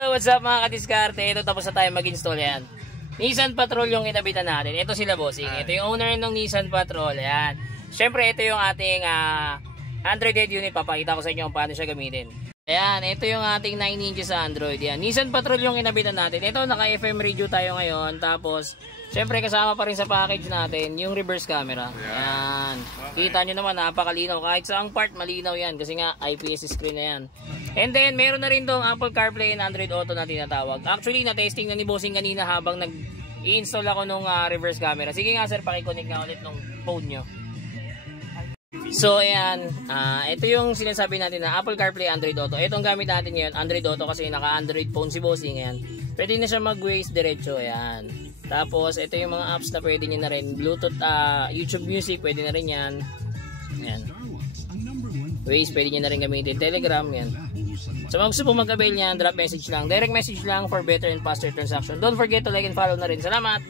So what's up mga kadiskarte? Ito tapos na tayo mag-install yan. Nissan Patrol yung inabitan natin. Ito sila bossing. Ito yung owner ng Nissan Patrol. Yan. Siyempre ito yung ating Android head unit. Papakita ko sa inyo kung paano siya gamitin. Ayan, ito yung ating 9 inches sa Android. Yan. Nissan Patrol yung inabitan natin. Ito naka FM radio tayo ngayon. Tapos siyempre kasama pa rin sa package natin yung reverse camera. Yan. Kita nyo naman napakalinaw. Kahit saang part malinaw yan. Kasi nga IPS screen na yan. And then meron na rin tong Apple CarPlay and Android Auto na tinatawag. Actually na-testing na ni bossing kanina habang nag-i-install ako nung reverse camera. Sige nga sir, pakiconnect nga ulit nung phone nyo. So ayan, ito yung sinasabi natin na Apple CarPlay, Android Auto. Itong gamit natin ngayon, Android Auto kasi naka-Android phone si bossing. Ayan. Pwede na siya mag-Waze diretso. Ayan. Tapos ito yung mga apps na pwede nyo na rin. Bluetooth, YouTube Music, pwede na rin yan. Ayan. Waze, pwede nyo na rin gamitin. Telegram, yan. So kung gusto po mag-avail niyan, drop message lang. Direct message lang for better and faster transaction. Don't forget to like and follow na rin. Salamat!